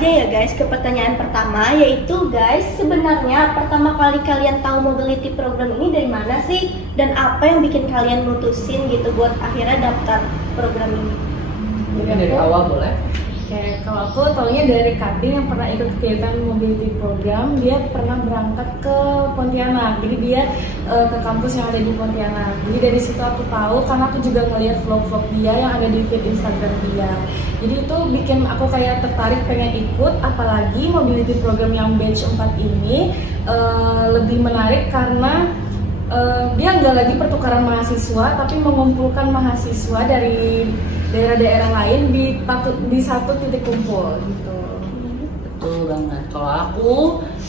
aja ya guys ke pertanyaan pertama, yaitu guys, sebenarnya pertama kali kalian tahu mobility program ini dari mana sih? Dan apa yang bikin kalian mutusin gitu buat akhirnya daftar program ini? Mungkin dari awal boleh? Oke, kalau aku taunya dari Kading yang pernah ikut kegiatan mobility program. Dia pernah berangkat ke Pontianak, jadi dia ke kampus yang ada di Pontianak. Jadi dari situ aku tahu, karena aku juga ngeliat vlog-vlog dia yang ada di feed Instagram dia. Jadi itu bikin aku kayak tertarik pengen ikut, apalagi mobility program yang batch 4 ini lebih menarik karena dia nggak lagi pertukaran mahasiswa, tapi mengumpulkan mahasiswa dari daerah-daerah lain di satu titik kumpul gitu. Betul banget. Kalau aku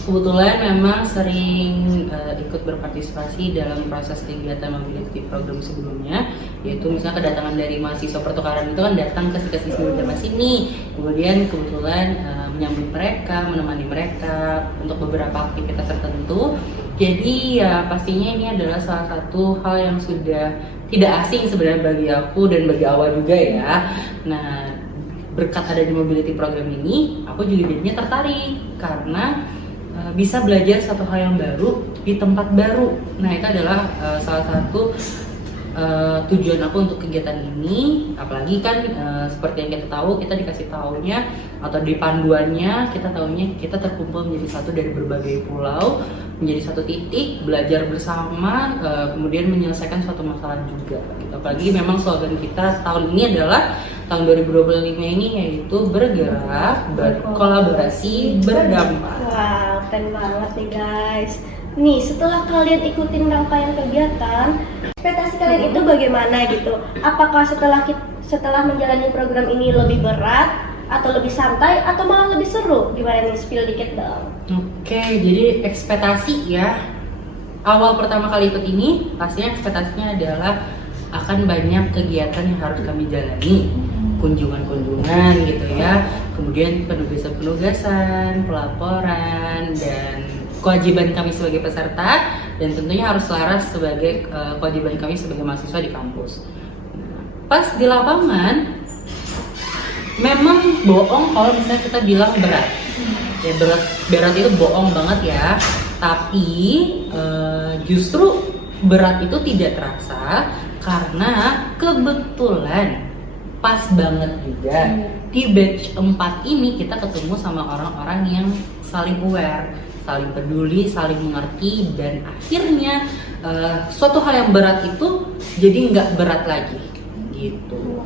kebetulan memang sering ikut berpartisipasi dalam proses kegiatan mobility program sebelumnya, yaitu misalnya kedatangan dari mahasiswa pertukaran itu kan datang ke sini, kemudian kebetulan menyambut mereka, menemani mereka untuk beberapa aktivitas tertentu. Jadi ya pastinya ini adalah salah satu hal yang sudah tidak asing sebenarnya bagi aku dan bagi awal juga ya. Nah, berkat adanya mobility program ini, aku juga jadinya tertarik karena bisa belajar satu hal yang baru di tempat baru. Nah, itu adalah salah satu tujuan aku untuk kegiatan ini. Apalagi kan seperti yang kita tahu, kita dikasih tahunya atau di panduannya kita tahunya kita terkumpul menjadi satu dari berbagai pulau, menjadi satu titik, belajar bersama, kemudian menyelesaikan suatu masalah juga gitu. Apalagi memang slogan kita tahun ini adalah tahun 2025 ini yaitu bergerak, berkolaborasi, berdampak. Wow, keren banget nih guys. Nih, setelah kalian ikutin rangkaian kegiatan, ekspektasi kalian itu bagaimana gitu? Apakah setelah menjalani program ini lebih berat, atau lebih santai, atau malah lebih seru? Gimana nih, spill dikit dong. Oke, jadi ekspektasi ya. Awal pertama kali ikut ini, pastinya ekspektasinya adalah akan banyak kegiatan yang harus kami jalani. Kunjungan-kunjungan gitu ya. Kemudian penugasan-penugasan, pelaporan, dan kewajiban kami sebagai peserta. Dan tentunya harus selaras sebagai kewajiban kami sebagai mahasiswa di kampus. Pas di lapangan, memang bohong kalau misalnya kita bilang berat. Ya berat itu bohong banget ya. Tapi justru berat itu tidak terasa karena kebetulan pas banget juga di batch 4 ini kita ketemu sama orang-orang yang saling aware, saling peduli, saling mengerti, dan akhirnya suatu hal yang berat itu jadi nggak berat lagi gitu.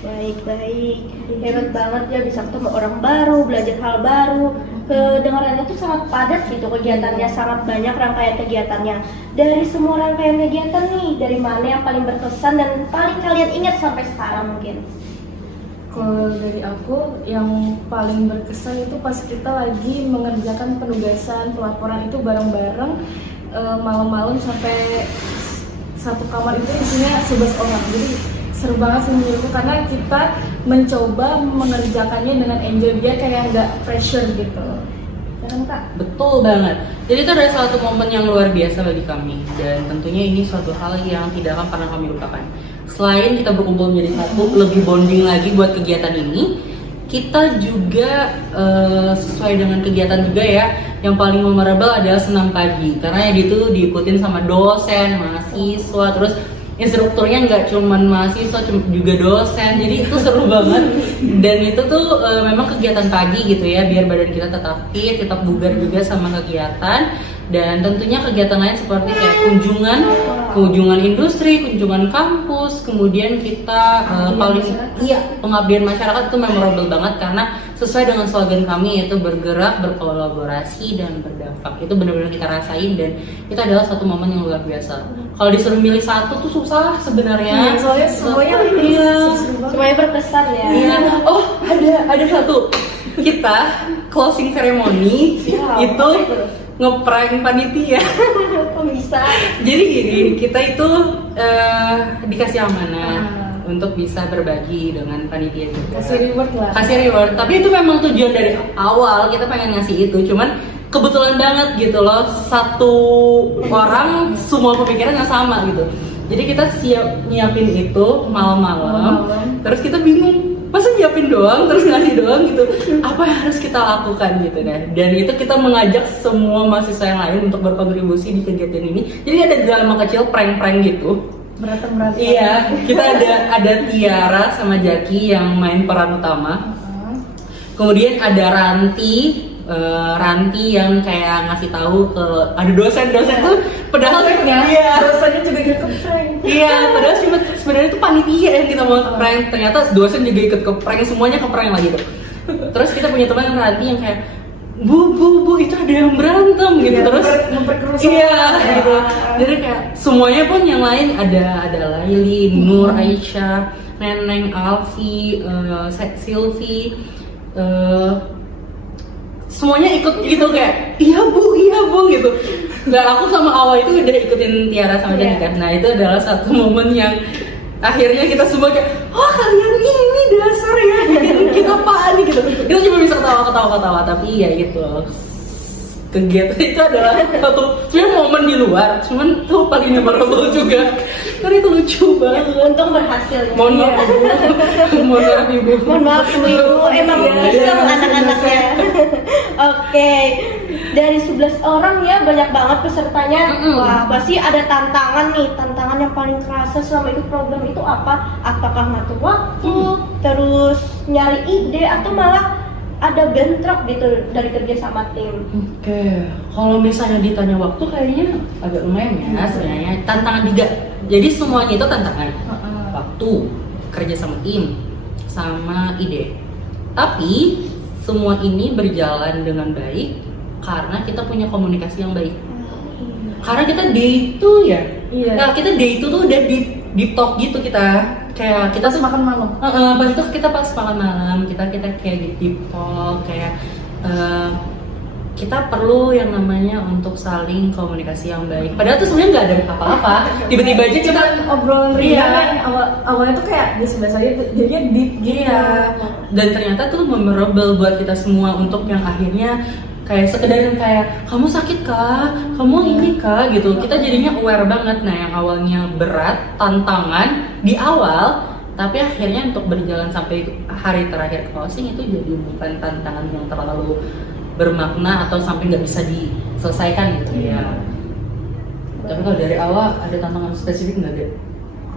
Baik, hebat banget ya bisa ketemu orang baru, belajar hal baru. Kedengarannya tuh sangat padat gitu kegiatannya, sangat banyak rangkaian kegiatannya. Dari semua rangkaian kegiatan nih, dari mana yang paling berkesan dan paling kalian ingat sampai sekarang mungkin? Kalau dari aku yang paling berkesan itu pas kita lagi mengerjakan penugasan pelaporan itu bareng-bareng, malam-malam sampai satu kamar itu isinya 11 orang. Jadi seru banget sih menurutku karena kita mencoba mengerjakannya dengan enjoy, dia kayak nggak pressure gitu. Kan Kak? Betul banget. Jadi itu adalah suatu momen yang luar biasa bagi kami, dan tentunya ini suatu hal yang tidak akan pernah kami lupakan. Selain kita berkumpul menjadi satu, lebih bonding lagi buat kegiatan ini, kita juga sesuai dengan kegiatan juga ya. Yang paling memorable adalah senam pagi, karena itu diikutin sama dosen, mahasiswa, terus instrukturnya nggak cuma mahasiswa, juga dosen, jadi itu seru banget. Dan itu tuh memang kegiatan pagi gitu ya, biar badan kita tetap fit, tetap bugar juga sama kegiatan. Dan tentunya kegiatan lain seperti kayak kunjungan industri, kunjungan kampus, kemudian kita pengabdian masyarakat itu memorable banget karena sesuai dengan slogan kami yaitu bergerak, berkolaborasi, dan berdampak. Itu benar-benar kita rasain dan itu adalah satu momen yang luar biasa. Kalau disuruh milih satu tuh susah sebenarnya. Soalnya semuanya Semuanya berkesan ya. Iya. Oh, ada satu. Kita closing ceremony itu ngeprank panitia. Kok bisa? Jadi gini, kita itu dikasih amanah untuk bisa berbagi dengan panitia juga. kasih reward lah. Kasih reward, tapi itu memang tujuan dari awal kita pengen ngasih itu, cuman kebetulan banget gitu loh, satu orang semua pemikiran yang sama gitu. Jadi kita siap nyiapin itu malam-malam, terus kita bingung, masa nyiapin doang terus ngasih doang gitu. Apa yang harus kita lakukan gitu kan. Dan itu kita mengajak semua mahasiswa yang lain untuk berkontribusi di kegiatan ini. Jadi ada drama kecil prank-prank gitu. Berantem. Iya, kita ada Tiara sama Jaki yang main peran utama. Kemudian ada Ranti yang kayak ngasih tahu ke ada dosen tuh padahal iya dosennya juga ikut prank. Iya, padahal sebenarnya itu panitia yang kita mau prank, ternyata dosen juga ikut ke prank, semuanya ke prank lagi tuh. Terus kita punya teman Ranti yang kayak Bu, itu ada yang berantem gitu, terus gitu. Jadi kayak semuanya pun yang lain ada Laili, Nur, Aisyah, Neneng, Alfi, Sylvie, semuanya ikut gitu kayak iya bu gitu. Nah aku sama Awa itu udah ikutin Tiara sama Jaki kan. Nah itu adalah satu momen yang akhirnya kita semua kayak kalian ini dasar ya bikin kita panik gitu. Kita cuma bisa ketawa tapi ya gitu. Kegiatan itu adalah satu sebenarnya momen di luar, cuman itu paling memorable juga karena itu lucu banget. Untung berhasil. Mohon maaf ibu. Mohon maaf ibu, emang bisa anak-anaknya. Oke, dari 11 orang ya banyak banget pesertanya. Wah, pasti ada tantangan nih. Tantangan yang paling kerasa selama ikut program itu apa? Apakah ngatur waktu, terus nyari ide, atau malah ada bentrok gitu dari kerja sama tim? Oke, kalau misalnya ditanya waktu kayaknya agak lumayan ya sebenarnya. Tantangan juga. Jadi semuanya itu tantangan. Waktu, kerja sama tim, sama ide. Tapi semua ini berjalan dengan baik karena kita punya komunikasi yang baik. Karena kita day itu ya. Iya. Nah, kita day itu tuh udah deep talk gitu kita. Kayak kita tuh makan malam. Pas itu kita pas makan malam kita kayak deep talk kayak kita perlu yang namanya untuk saling komunikasi yang baik. Padahal tuh sebenarnya nggak ada apa-apa. Tiba-tiba aja kita obrolan ringan. Awalnya tuh kayak biasa-biasa aja, jadinya deep gitu. Iya. Dan ternyata tuh memorable buat kita semua untuk yang akhirnya kayak sekedar kayak kamu sakit kah? Kamu ini kah? Gitu. Kita jadinya aware banget. Nah yang awalnya berat, tantangan di awal, tapi akhirnya untuk berjalan sampai hari terakhir closing itu jadi bukan tantangan yang terlalu bermakna atau sampai nggak bisa diselesaikan gitu ya. Tapi kalau dari awal ada tantangan spesifik nggak deh?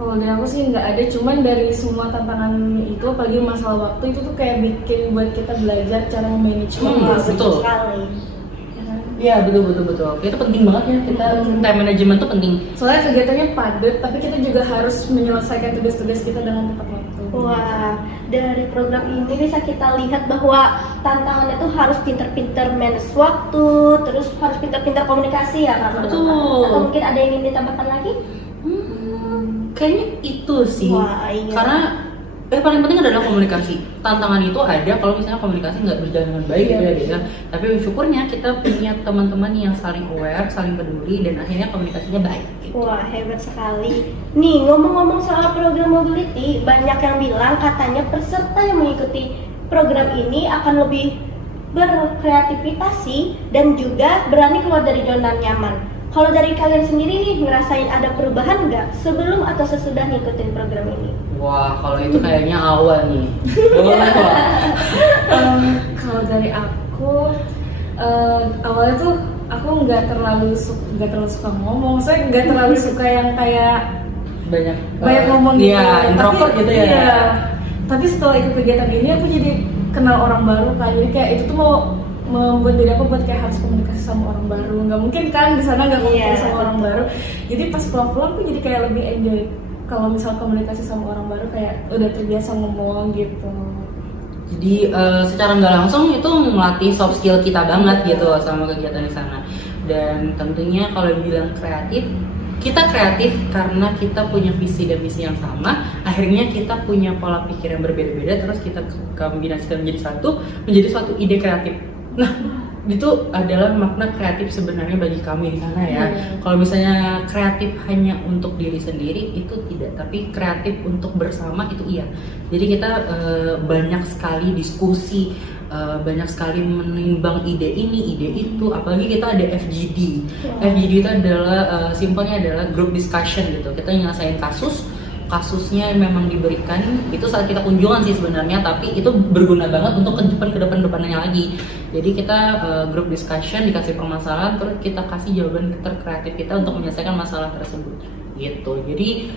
Kalau dari aku sih nggak ada, cuman dari semua tantangan itu apalagi masalah waktu itu tuh kayak bikin buat kita belajar cara manage waktu. Betul sekali. Iya betul. Itu penting banget ya, kita time management tuh penting. Soalnya kegiatannya padat, tapi kita juga harus menyelesaikan tugas-tugas kita dengan tepat waktu. Wah, dari program ini bisa kita lihat bahwa tantangannya tuh harus pinter-pinter manage waktu, terus harus pinter-pinter komunikasi ya Kak. Betul. Atau mungkin ada yang ingin ditambahkan lagi? Kayaknya itu sih. Wah, iya. Karena paling penting adalah komunikasi. Tantangan itu ada kalau misalnya komunikasi nggak berjalan dengan baik gitu ya. Tapi syukurnya kita punya teman-teman yang saling aware, saling peduli, dan akhirnya komunikasinya baik. Gitu. Wah, hebat sekali. Nih, ngomong-ngomong soal program mobility, banyak yang bilang katanya peserta yang mengikuti program ini akan lebih berkreativitas dan juga berani keluar dari zona nyaman. Kalau dari kalian sendiri nih, ngerasain ada perubahan nggak sebelum atau sesudah ngikutin program ini? Wah, kalau itu kayaknya awal nih. Boleh kok. Kalau dari aku, awalnya tuh aku nggak terlalu suka ngomong. Saya nggak terlalu suka yang kayak banyak ngomong gitu. Iya, introvert gitu ya. Iya. Tapi setelah ikut kegiatan ini aku jadi kenal orang baru kan. Jadi kayak itu tuh mau membuat diri aku buat kayak harus komunikasi sama orang baru. Nggak mungkin kan di sana nggak komunikasi sama orang baru. Jadi pas pulang aku jadi kayak lebih enjoy kalau misal komunikasi sama orang baru, kayak udah terbiasa ngomong gitu. Jadi secara nggak langsung itu melatih soft skill kita banget gitu sama kegiatan di sana. Dan tentunya kalau bilang kreatif, kita kreatif karena kita punya visi dan misi yang sama. Akhirnya kita punya pola pikir yang berbeda-beda, terus kita kombinasikan menjadi suatu ide kreatif. Nah, itu adalah makna kreatif sebenarnya bagi kami di sana ya. Kalau misalnya kreatif hanya untuk diri sendiri itu tidak, tapi kreatif untuk bersama itu iya. Jadi kita banyak sekali diskusi, banyak sekali menimbang ide ini, ide itu. Apalagi kita ada FGD. FGD itu adalah simpelnya adalah group discussion gitu. Kita nyelesain kasus, kasusnya memang diberikan itu saat kita kunjungan sih sebenarnya, tapi itu berguna banget untuk ke depannya lagi. Jadi kita group discussion, dikasih permasalahan, terus kita kasih jawaban terkreatif kita untuk menyelesaikan masalah tersebut gitu. Jadi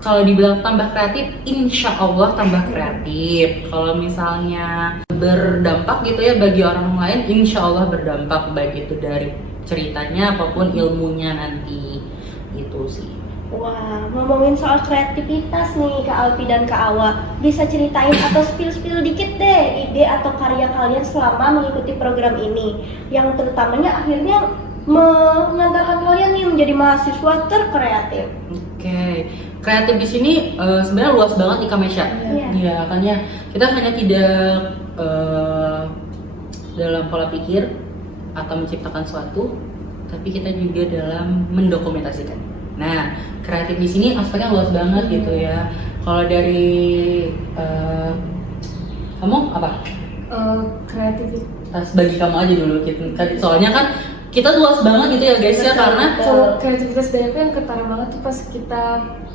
kalau dibilang tambah kreatif, insya Allah tambah kreatif. Kalau misalnya berdampak gitu ya bagi orang lain, insya Allah berdampak, baik itu dari ceritanya apapun ilmunya nanti gitu sih. Wah, ngomongin soal kreativitas nih Kak Alfi dan Kak Awa, bisa ceritain atau spill dikit deh ide atau karya kalian selama mengikuti program ini, yang terutamanya akhirnya mengantarkan kalian nih menjadi mahasiswa terkreatif. Oke, kreatif di sini sebenarnya luas banget nih Kamesha. Iya. Iya, makanya kita hanya tidak dalam pola pikir atau menciptakan suatu, tapi kita juga dalam mendokumentasikan. Nah, kreatif di sini aspeknya luas banget gitu ya. Kalau dari kamu apa? Kreativitas. Bagi kamu aja dulu, soalnya kan kita luas banget gitu ya guys ya, karena Kalau kreativitas dari aku yang ketara banget tuh pas kita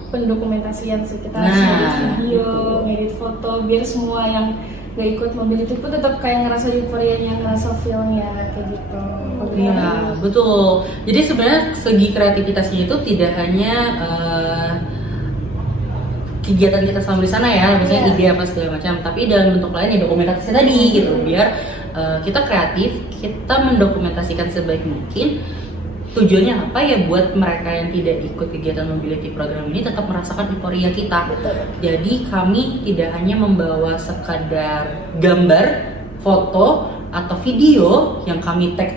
pendokumentasian sih, kita Nah, ngedit video, gitu. ngedit foto, biar semua yang gak ikut mobil itu pun tetap kayak ngerasa euforianya, ngerasa feelnya kayak gitu. Iya, betul. Jadi sebenarnya segi kreativitasnya itu tidak hanya kegiatan kita selama di sana ya, misalnya ide apa segala macam, tapi dalam bentuk lain ya dokumentasi tadi gitu, biar kita kreatif, kita mendokumentasikan sebaik mungkin. Tujuannya apa ya, buat mereka yang tidak ikut kegiatan mobility program ini tetap merasakan euforia kita. Betul. Jadi kami tidak hanya membawa sekadar gambar, foto, atau video yang kami tag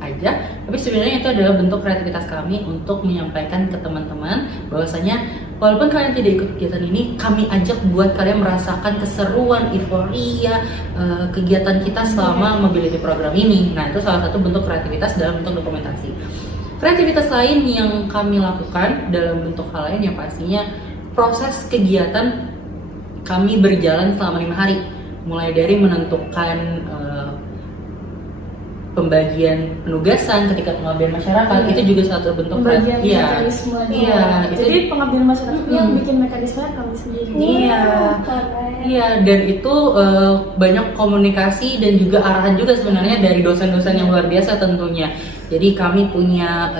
aja, tapi sebenarnya itu adalah bentuk kreativitas kami untuk menyampaikan ke teman-teman bahwasanya walaupun kalian tidak ikut kegiatan ini, kami ajak buat kalian merasakan keseruan, euforia kegiatan kita selama mobility program ini. Nah, itu salah satu bentuk kreativitas dalam bentuk dokumentasi. Kreativitas lain yang kami lakukan dalam bentuk hal lain yang pastinya proses kegiatan kami berjalan selama 5 hari, mulai dari menentukan pembagian penugasan ketika pengabdian masyarakat, itu juga satu bentuk pembagian Iya. mekanismenya. Iya, itu Jadi pengabdian masyarakat yang bikin mekanismenya kami sendiri. Iya. Keren. Iya, dan itu banyak komunikasi dan juga arahan juga sebenarnya dari dosen-dosen yang luar biasa tentunya. Jadi kami punya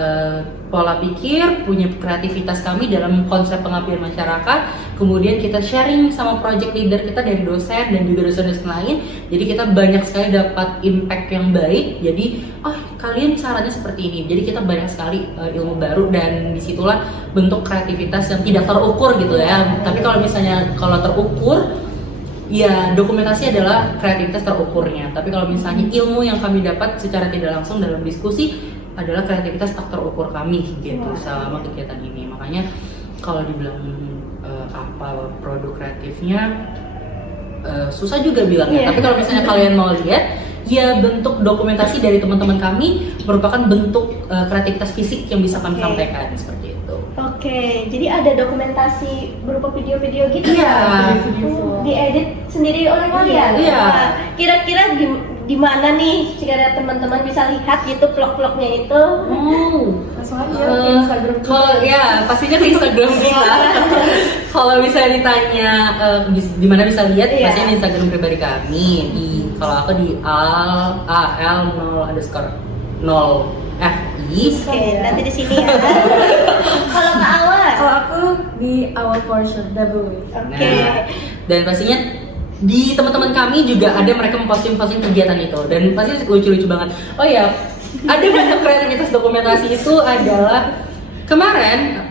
pola pikir, punya kreativitas kami dalam konsep pengabdian masyarakat. Kemudian kita sharing sama project leader kita dari dosen dan juga dosen-dosen lain. Jadi kita banyak sekali dapat impact yang baik. Jadi, oh kalian caranya seperti ini. Jadi kita banyak sekali ilmu baru, dan disitulah bentuk kreativitas yang tidak terukur gitu ya. Tapi kalau misalnya terukur, ya dokumentasi adalah kreativitas terukurnya. Tapi kalau misalnya ilmu yang kami dapat secara tidak langsung dalam diskusi adalah kreativitas tak terukur kami gitu selama kegiatan ini. Makanya kalau dibilang apa produk kreatifnya susah juga bilangnya. Tapi kalau misalnya kalian mau lihat, ya bentuk dokumentasi dari teman-teman kami merupakan bentuk kreativitas fisik yang bisa kami sampaikan seperti itu. Oke, jadi ada dokumentasi berupa video-video gitu Iya. ya? Diedit sendiri oleh kalian? Iya. Nah, kira-kira di mana nih jika teman-teman bisa lihat gitu vlog-vlognya itu? Langsung aja ke Instagram kita. Kalau ya pastinya ke Instagram kita. Kalau bisa ditanya di mana bisa lihat, pastinya di Instagram pribadi kami. Kalau aku di al_0_FI. Oke, nanti di sini ya. Kalau Kak Awa? Kalau aku di Our Portion W. Oke. Nah, dan pastinya di teman-teman kami juga ada mereka memposting kegiatan itu, dan pasti lucu-lucu banget. Oh ya, ada banyak kreativitas dokumentasi itu adalah kemarin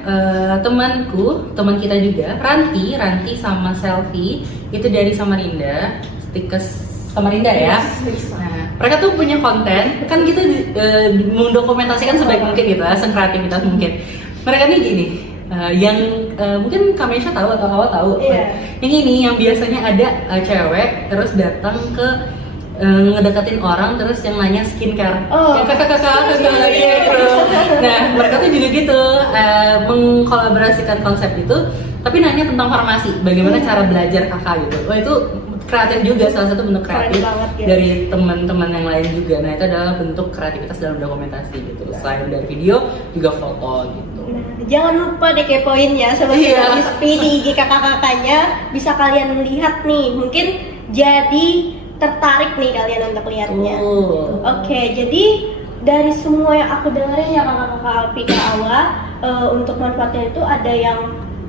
teman kita juga, Ranti sama Selfie itu dari Samarinda, Stikes Samarinda ya. Nah, mereka tuh punya konten, kan kita mendokumentasikan sebaik mungkin gitu, sekreativitas mungkin. Mereka nih gini. Yang mungkin Kamesha tahu atau Hawa tahu. Yang ini yang biasanya ada cewek terus datang ke ngedeketin orang terus yang nanya skincare. Kakak gitu. Nah, mereka tuh juga gitu mengkolaborasikan konsep itu, tapi nanya tentang farmasi, bagaimana cara belajar kakak gitu. Wah, itu kreatif juga, salah satu bentuk Keren kreatif banget, ya. dari teman-teman yang lain juga. Nah itu adalah bentuk kreativitas dalam dokumentasi gitu. Selain dari video juga foto gitu. Nah, jangan lupa deh kepoin ya Sobat Iya. Ispi di IG kakak-kakaknya, bisa kalian lihat nih, mungkin jadi tertarik nih kalian untuk lihatnya. Oke, jadi dari semua yang aku dengerin ya kakak-kakak Alfi ke Awa, untuk manfaatnya itu ada yang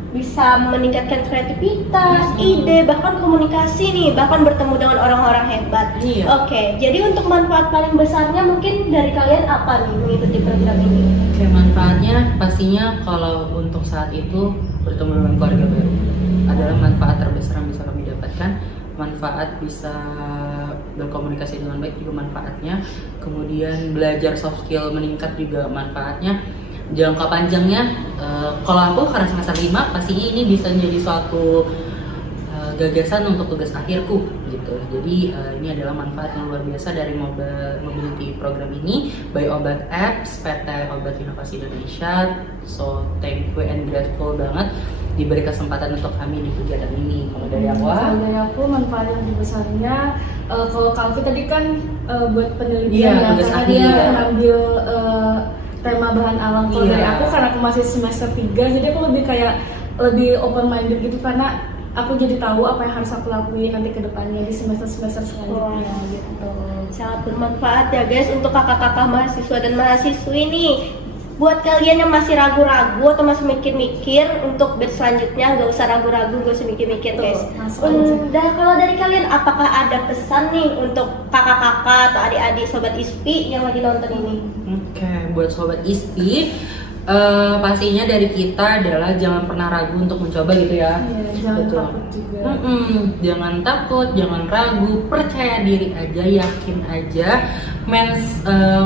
bisa meningkatkan kreativitas, ide, bahkan komunikasi nih, bahkan bertemu dengan orang-orang hebat. Iya. Oke, jadi untuk manfaat paling besarnya mungkin dari kalian apa nih mengikuti program ini? Oke, manfaatnya pastinya kalau untuk saat itu bertemu dengan keluarga baru adalah manfaat terbesar yang bisa kami dapatkan. Manfaat bisa berkomunikasi dengan baik juga manfaatnya. Kemudian belajar soft skill meningkat juga manfaatnya. Jangka panjangnya, kalau aku karena semester 5 pastinya ini bisa menjadi suatu gagasan untuk tugas akhirku gitu. Jadi ini adalah manfaat yang luar biasa dari mobility program ini by Obat Apps, PT Obat Inovasi Indonesia. So thank you and grateful banget diberi kesempatan untuk kami di kegiatan ini. Kalau dari aku, Kalau dari aku manfaat yang lebih besarnya, kalau Kalvi tadi kan buat penelitian Iya, ya, tugas karena akhir, dia ya. ngambil tema bahan alam. Kalau Iya. dari aku karena aku masih semester 3, jadi aku lebih kayak lebih open minded gitu, karena aku jadi tahu apa yang harus aku lakuin nanti ke depannya di semester-semester selanjutnya gitu. Sangat bermanfaat ya guys untuk kakak-kakak mahasiswa dan mahasiswi nih. Buat kalian yang masih ragu-ragu atau masih mikir-mikir untuk batch selanjutnya, nggak usah ragu-ragu, nggak usah mikir-mikir Tuh, guys. masuk aja. Dan kalau dari kalian, apakah ada pesan nih untuk kakak-kakak atau adik-adik Sobat Ispi yang lagi nonton ini? Oke, buat Sobat Ispi, pastinya dari kita adalah jangan pernah ragu untuk mencoba gitu ya. Iya, jangan Betul. takut juga. Jangan takut, jangan ragu, percaya diri aja, yakin aja.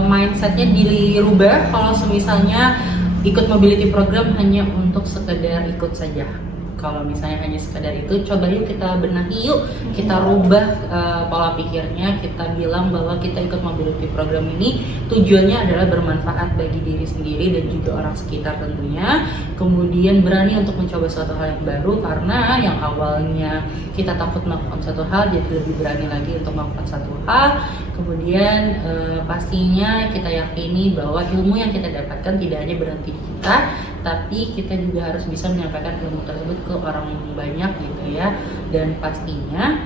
Mindsetnya dirubah kalau misalnya ikut mobility program hanya untuk sekedar ikut saja. Kalau misalnya hanya sekedar itu, coba yuk kita benahi yuk, kita rubah pola pikirnya, kita bilang bahwa kita ikut mobility program ini tujuannya adalah bermanfaat bagi diri sendiri dan juga orang sekitar tentunya. Kemudian berani untuk mencoba suatu hal yang baru, karena yang awalnya kita takut melakukan satu hal jadi lebih berani lagi untuk melakukan satu hal. Kemudian pastinya kita yakini bahwa ilmu yang kita dapatkan tidak hanya berhenti di kita, tapi kita juga harus bisa menyampaikan ilmu tersebut ke orang banyak gitu ya. Dan pastinya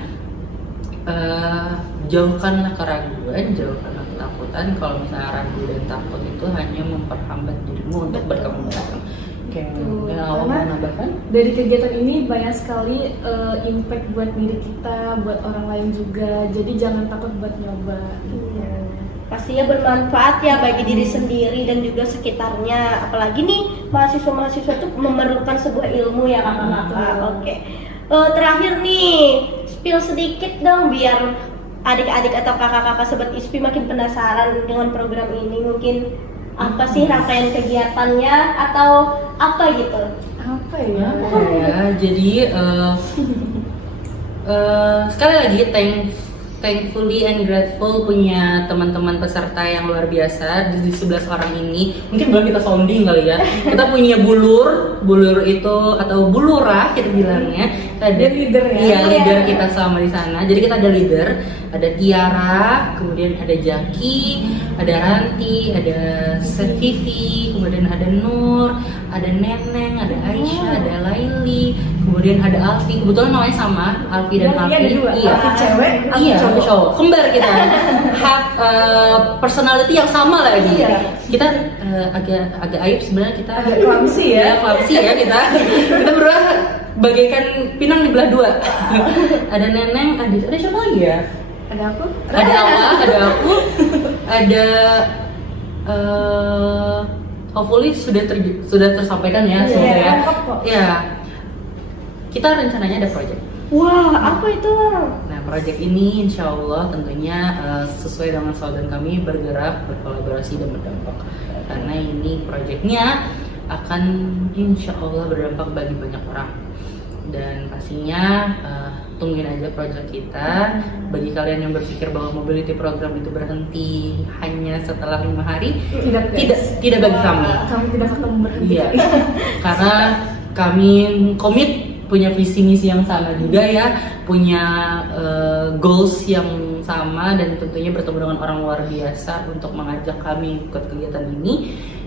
jauhkanlah keraguan, jauhkanlah ketakutan. Kalau misalnya ragu dan takut itu hanya memperhambat dirimu untuk berkembang. Oke, yang awal mau nambahkan? Dari kegiatan ini banyak sekali impact buat diri kita, buat orang lain juga. Jadi jangan takut buat nyoba. Pastinya bermanfaat ya bagi diri sendiri dan juga sekitarnya. Apalagi nih mahasiswa-mahasiswa itu memerlukan sebuah ilmu ya kakak-kakak. Oke. Terakhir nih, spill sedikit dong biar adik-adik atau kakak-kakak Sobat Ispi makin penasaran dengan program ini. Mungkin apa sih rangkaian kegiatannya atau apa gitu? Apa ya? Ya, jadi sekali lagi thankfully and grateful punya teman-teman peserta yang luar biasa di 11 orang ini. Mungkin belum kita sounding kali ya. Kita punya bulur itu atau bulurah kita bilangnya. Kita ada leader ya? Iya, leader kita selama di sana. Jadi kita ada leader, ada Tiara, kemudian ada Jaki, ada Ranti, ada Vivi, kemudian ada Nur, ada Neneng, ada Aisyah, ada Laili, kemudian ada Alfi. Kebetulan namanya sama, Alfi dan Alfi. Ada dua, Iya, Alfi cewek, Alfi iya, cowok. cowok. Kembar kita. Have personality yang sama lagi. Iya. Kita agak aib sebenarnya, kita Agak clumsy ya. clumsy ya kita. Kita berdua bagaikan pinang di belah dua. Ada Neneng, ada siapa lagi ya? Ada aku? Ada Awa, ada aku, ada hopefully sudah tersampaikan ya, semoga ya. lengkap kok. Ya, kita rencananya ada project. Wah, apa itu? Nah, project ini insya Allah tentunya sesuai dengan slogan kami, bergerak, berkolaborasi, dan berdampak. Karena ini projectnya akan insya Allah berdampak bagi banyak orang. Dan pastinya tungguin aja project kita. Bagi kalian yang berpikir bahwa mobility program itu berhenti hanya setelah 5 hari, tidak bagi kami. Kami tidak akan berhenti. Iya, karena kami komit punya visi misi yang sama juga ya, punya goals yang sama, dan tentunya bertemu dengan orang luar biasa untuk mengajak kami ikut kegiatan ini.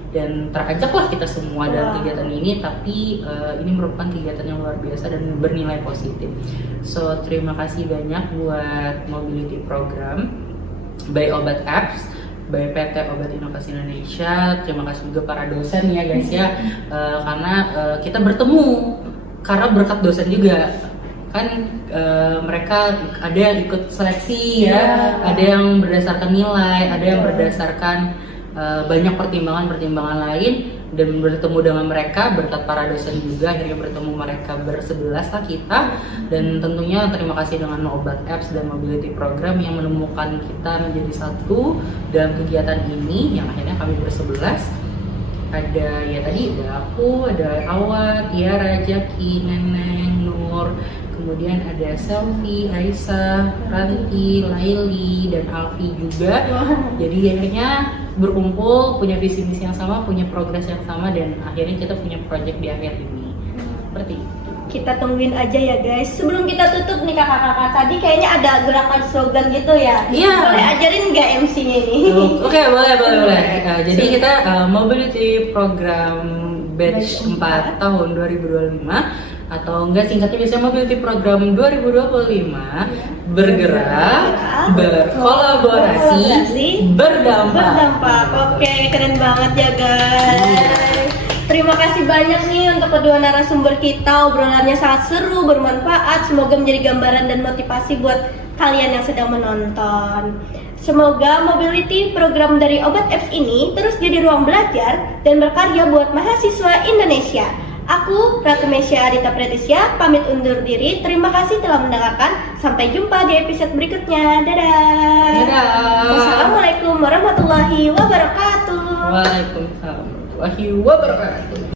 Dan terajaklah kita semua dalam kegiatan ini, tapi ini merupakan kegiatan yang luar biasa dan bernilai positif. So terima kasih banyak buat Mobility Program by Obat Apps, by PT Obat Inovasi Indonesia. Terima kasih juga para dosen ya guys ya, karena kita bertemu karena berkat dosen juga kan. Mereka ada yang ikut seleksi ya, ada yang berdasarkan nilai, ada yang berdasarkan banyak pertimbangan lain, dan bertemu dengan mereka berkat para dosen juga, akhirnya bertemu mereka bersebelas lah kita. Dan tentunya terima kasih dengan Obat Apps dan Mobility Program yang menemukan kita menjadi satu dalam kegiatan ini, yang akhirnya kami bersebelas. Ada ya tadi ada aku, ada Awa, Tiara, Jaki, Neneng, Nur, kemudian ada Selfie, Aisyah, Ranti, Laili, dan Alfi juga. Jadi akhirnya berkumpul, punya visi misi yang sama, punya progres yang sama, dan akhirnya kita punya project di akhir ini. Seperti itu. Kita tungguin aja ya guys. Sebelum kita tutup nih kakak-kakak, tadi kayaknya ada gerakan slogan gitu ya. Iya. Boleh ajarin nggak MC-nya ini? Oke, boleh. Jadi kita Mobility Program Batch 4 tahun 2025, atau enggak singkatnya biasanya Mobility Program 2025, bergerak, berkolaborasi, berdampak. Oke, keren banget ya guys. Terima kasih banyak nih untuk kedua narasumber kita. Obrolannya sangat seru, bermanfaat. Semoga menjadi gambaran dan motivasi buat kalian yang sedang menonton. Semoga Mobility Program dari Obat Apps ini terus jadi ruang belajar dan berkarya buat mahasiswa Indonesia. Aku, Ratu Mesya Adita Pretisya, pamit undur diri. Terima kasih telah mendengarkan. Sampai jumpa di episode berikutnya. Dadah. Wassalamualaikum warahmatullahi wabarakatuh. Waalaikumsalam warahmatullahi wabarakatuh.